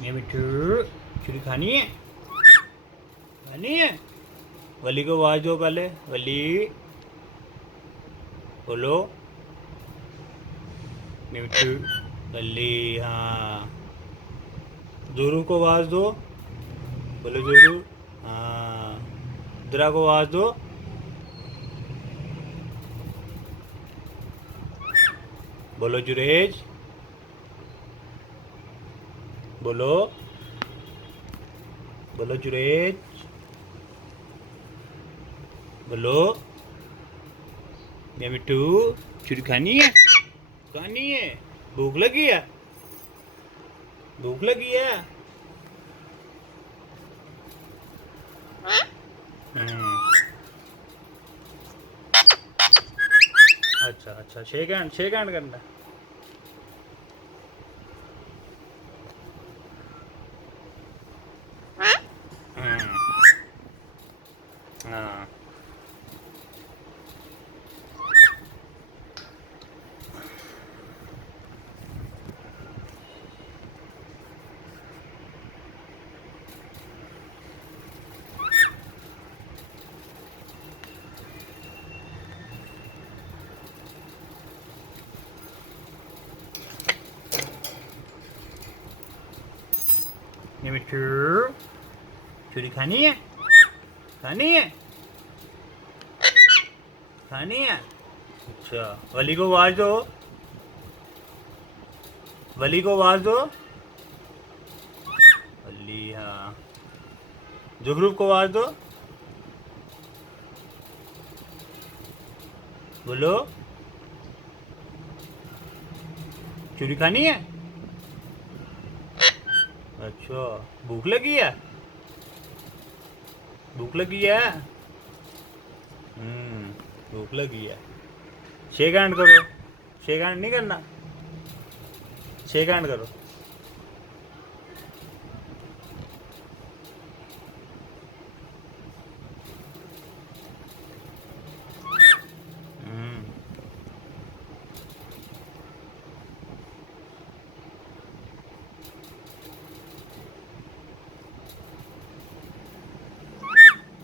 ये मिठू छुरी खानी है, खानी है। वली को आवाज दो पहले, वली बोलो। ये मिठू वली, हाँ। जोरू को आवाज दो, बोलो जोरू। हाँ, जुरा को आवाज दो, बोलो जुरेज, बोलो, बोलो जुरेज, बोलो। ये मिट्टू छुरी खानी है, खानी है। भूख लगी है, भूख लगी है। हम्म, अच्छा अच्छा, शेक हैंड करना। हम्म, हाँ। ये मिट्टू छुरी खानी है, खानी है, खानी है। अच्छा, वली को आवाज दो, वली को आवाज दो, वली, हाँ। जुगरूप को आवाज दो, बोलो। छुरी खानी है, अच्छा। भूख लगी है, भूख लगी है। भूख लगी है। शेक हैंड करो, शेक हैंड नहीं करना, शेक हैंड करो।